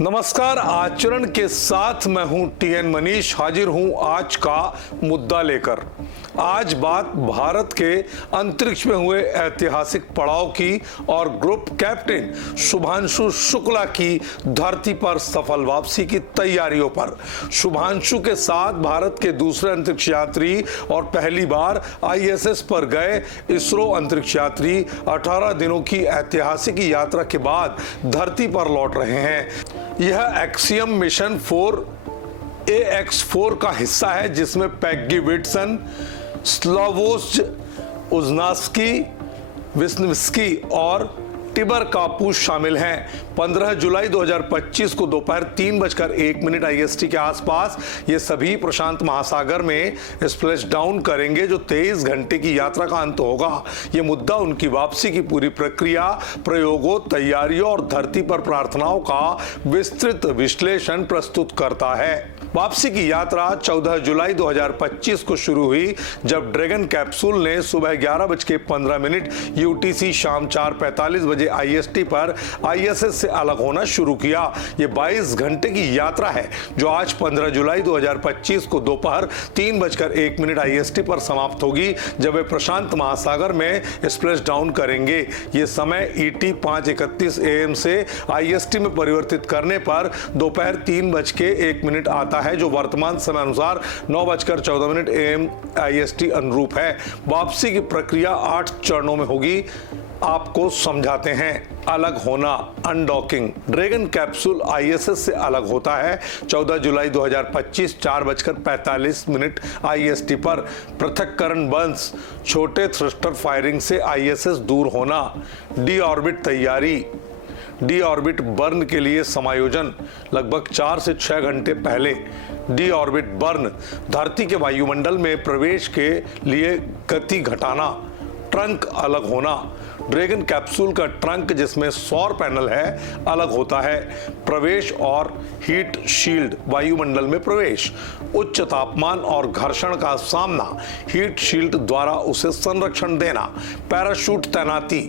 नमस्कार। आचरण के साथ मैं हूं टीएन मनीष, हाजिर हूं आज का मुद्दा लेकर। आज बात भारत के अंतरिक्ष में हुए ऐतिहासिक पड़ाव की और ग्रुप कैप्टन शुभांशु शुक्ला की धरती पर सफल वापसी की तैयारियों पर। शुभांशु के साथ भारत के दूसरे अंतरिक्ष यात्री और पहली बार आईएसएस पर गए इसरो अंतरिक्ष यात्री 18 दिनों की ऐतिहासिक यात्रा के बाद धरती पर लौट रहे हैं। यह एक्सियम मिशन 4 AX4 का हिस्सा है, जिसमें पैग्गी विट्सन, स्लावोस उज़नास्की, विस्निवस्की और टिबर कापूस शामिल हैं। 15 जुलाई 2025 को दोपहर 3:01 IST के आसपास ये सभी प्रशांत महासागर में स्प्लैश डाउन करेंगे, जो 23 घंटे की यात्रा का अंत होगा। ये मुद्दा उनकी वापसी की पूरी प्रक्रिया, प्रयोगों, तैयारियों और धरती पर प्रार्थनाओं का विस्तृत विश्लेषण प्रस्तुत करता है। वापसी की यात्रा 14 जुलाई 2025 को शुरू हुई, जब ड्रैगन कैप्सूल ने सुबह 11:15 UTC शाम 4:45 बजे IST पर ISS से अलग होना शुरू किया। ये 22 घंटे की यात्रा है, जो आज 15 जुलाई 2025 को दोपहर 3:01 IST पर समाप्त होगी, जब वे प्रशांत महासागर में स्प्लैश डाउन करेंगे। ये समय ET 5:31 AM से IST में परिवर्तित करने पर दोपहर 3:01 आता है, जो वर्तमान समय अनुसार 9:14 AM IST अनुरूप है। वापसी की प्रक्रिया 8 चरणों में होगी। आपको समझाते हैं। अलग होना, अनडॉकिंग। ड्रैगन कैप्सूल ISS से अलग होता है 14 जुलाई 2025 4:45 IST पर। पृथक्करण बंस, छोटे थ्रस्टर फायरिंग से ISS दूर होना। डी ऑर्बिट तैयारी। डी ऑर्बिट बर्न के लिए समायोजन लगभग 4 से 6 घंटे पहले। डी ऑर्बिट बर्न, धरती के वायुमंडल में प्रवेश के लिए गति घटाना। ट्रंक अलग होना। ड्रैगन कैप्सूल का ट्रंक, जिसमें सौर पैनल है, अलग होता है। प्रवेश और हीट शील्ड। वायुमंडल में प्रवेश, उच्च तापमान और घर्षण का सामना, हीट शील्ड द्वारा उसे संरक्षण देना। पैराशूट तैनाती।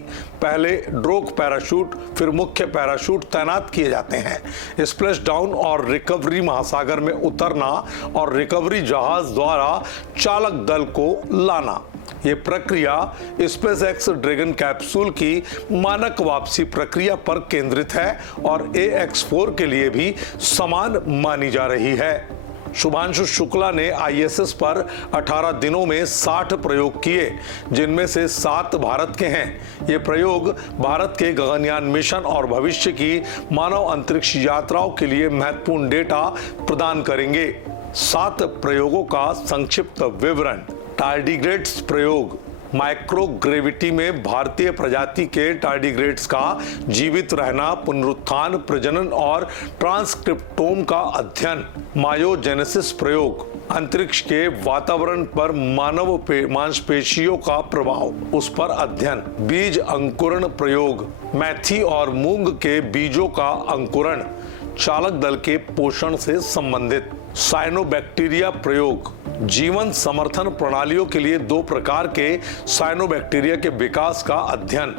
पहले ड्रोग पैराशूट, फिर मुख्य पैराशूट तैनात किए जाते हैं। स्प्लैश डाउन और रिकवरी। महासागर में उतरना और रिकवरी जहाज द्वारा चालक दल को लाना। ये प्रक्रिया स्पेसएक्स ड्रैगन कैप्सूल की मानक वापसी प्रक्रिया पर केंद्रित है और AX4 के लिए भी समान मानी जा रही है। शुभांशु शुक्ला ने ISS पर 18 दिनों में 60 प्रयोग किए, जिनमें से 7 भारत के हैं। ये प्रयोग भारत के गगनयान मिशन और भविष्य की मानव अंतरिक्ष यात्राओं के लिए महत्वपूर्ण डेटा प्रदान करेंगे। 7 प्रयोगों का संक्षिप्त विवरण। टार्डिग्रेड्स प्रयोग। माइक्रोग्रेविटी में भारतीय प्रजाति के टार्डिग्रेड्स का जीवित रहना, पुनरुत्थान, प्रजनन और ट्रांसक्रिप्टोम का अध्ययन। मायोजेनेसिस प्रयोग। अंतरिक्ष के वातावरण पर मानव मांसपेशियों का प्रभाव, उस पर अध्ययन। बीज अंकुरण प्रयोग। मेथी और मूंग के बीजों का अंकुरण, चालक दल के पोषण से संबंधित। साइनोबैक्टीरिया प्रयोग। जीवन समर्थन प्रणालियों के लिए 2 प्रकार के साइनोबैक्टीरिया के विकास का अध्ययन।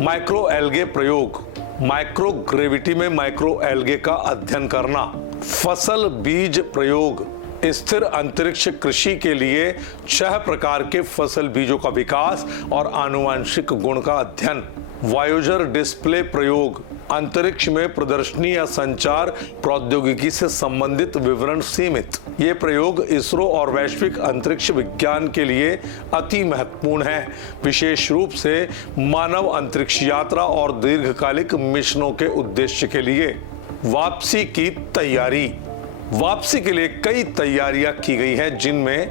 माइक्रो एल्गे प्रयोग। माइक्रोग्रेविटी में माइक्रो एल्गे का अध्ययन करना। फसल बीज प्रयोग। स्थिर अंतरिक्ष कृषि के लिए 6 प्रकार के फसल बीजों का विकास और आनुवंशिक गुण का अध्ययन। वायोजर डिस्प्ले प्रयोग। अंतरिक्ष में प्रदर्शनी या संचार प्रौद्योगिकी से संबंधित विवरण सीमित। ये प्रयोग इसरो और वैश्विक अंतरिक्ष विज्ञान के लिए अति महत्वपूर्ण है, विशेष रूप से मानव अंतरिक्ष यात्रा और दीर्घकालिक मिशनों के उद्देश्य के लिए। वापसी की तैयारी। वापसी के लिए कई तैयारियां की गई हैं, जिनमें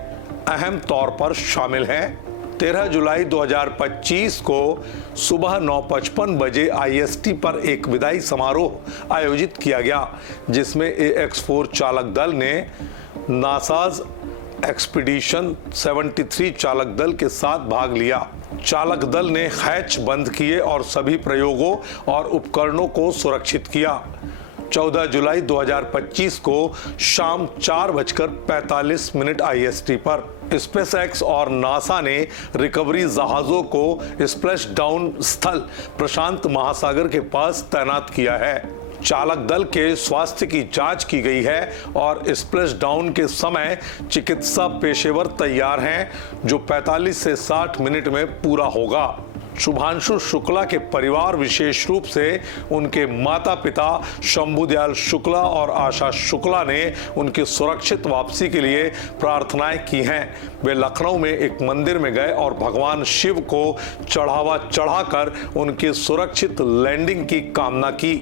अहम तौर पर शामिल हैं। 13 जुलाई 2025 को सुबह 9:55 बजे IST पर एक विदाई समारोह आयोजित किया गया, जिसमें AX4 चालक दल ने नासाज एक्सपीडिशन 73 चालक दल के साथ भाग लिया। चालक दल ने हैच बंद किए और सभी प्रयोगों और उपकरणों को सुरक्षित किया। 14 जुलाई 2025 को शाम 4:45 IST पर स्पेसएक्स और नासा ने रिकवरी जहाजों को स्प्लैश डाउन स्थल प्रशांत महासागर के पास तैनात किया है। चालक दल के स्वास्थ्य की जांच की गई है और स्प्लैश डाउन के समय चिकित्सा पेशेवर तैयार हैं, जो 45 से 60 मिनट में पूरा होगा। शुभांशु शुक्ला के परिवार, विशेष रूप से उनके माता पिता शंभुदयाल शुक्ला और आशा शुक्ला ने उनकी सुरक्षित वापसी के लिए प्रार्थनाएं की हैं। वे लखनऊ में एक मंदिर में गए और भगवान शिव को चढ़ावा चढ़ाकर उनकी सुरक्षित लैंडिंग की कामना की।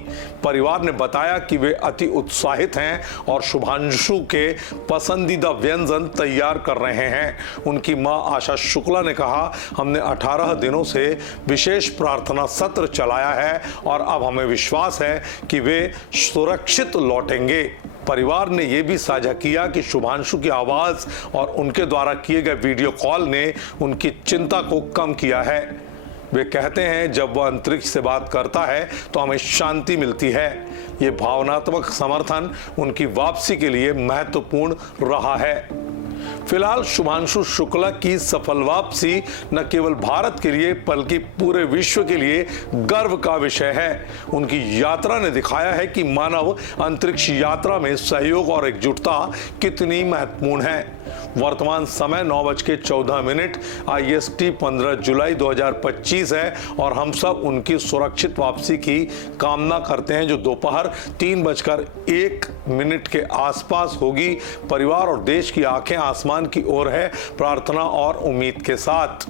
परिवार ने बताया कि वे अति उत्साहित हैं और शुभांशु के पसंदीदा व्यंजन तैयार कर रहे हैं। उनकी मां आशा शुक्ला ने कहा, हमने 18 दिनों से विशेष प्रार्थना सत्र चलाया है और अब हमें विश्वास है कि वे सुरक्षित लौटेंगे। परिवार ने यह भी साझा किया कि शुभांशु की आवाज और उनके द्वारा किए गए वीडियो कॉल ने उनकी चिंता को कम किया है। वे कहते हैं, जब वह अंतरिक्ष से बात करता है तो हमें शांति मिलती है। ये भावनात्मक समर्थन उनकी वापसी के लिए महत्वपूर्ण रहा है। फिलहाल शुभांशु शुक्ला की सफल वापसी न केवल भारत के लिए बल्कि पूरे विश्व के लिए गर्व का विषय है। उनकी यात्रा ने दिखाया है कि मानव अंतरिक्ष यात्रा में सहयोग और एकजुटता कितनी महत्वपूर्ण है। वर्तमान समय 9:14 IST 15 जुलाई 2025 है और हम सब उनकी सुरक्षित वापसी की कामना करते हैं, जो दोपहर 3:01 के आसपास होगी। परिवार और देश की आंखें आसमान की ओर है, प्रार्थना और उम्मीद के साथ।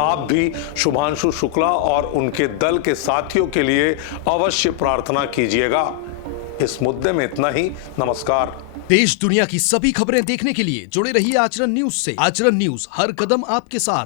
आप भी शुभांशु शुक्ला और उनके दल के साथियों के लिए अवश्य प्रार्थना कीजिएगा। इस मुद्दे में इतना ही। नमस्कार। देश दुनिया की सभी खबरें देखने के लिए जुड़े रहिए आचरण न्यूज से। आचरण न्यूज, हर कदम आपके साथ।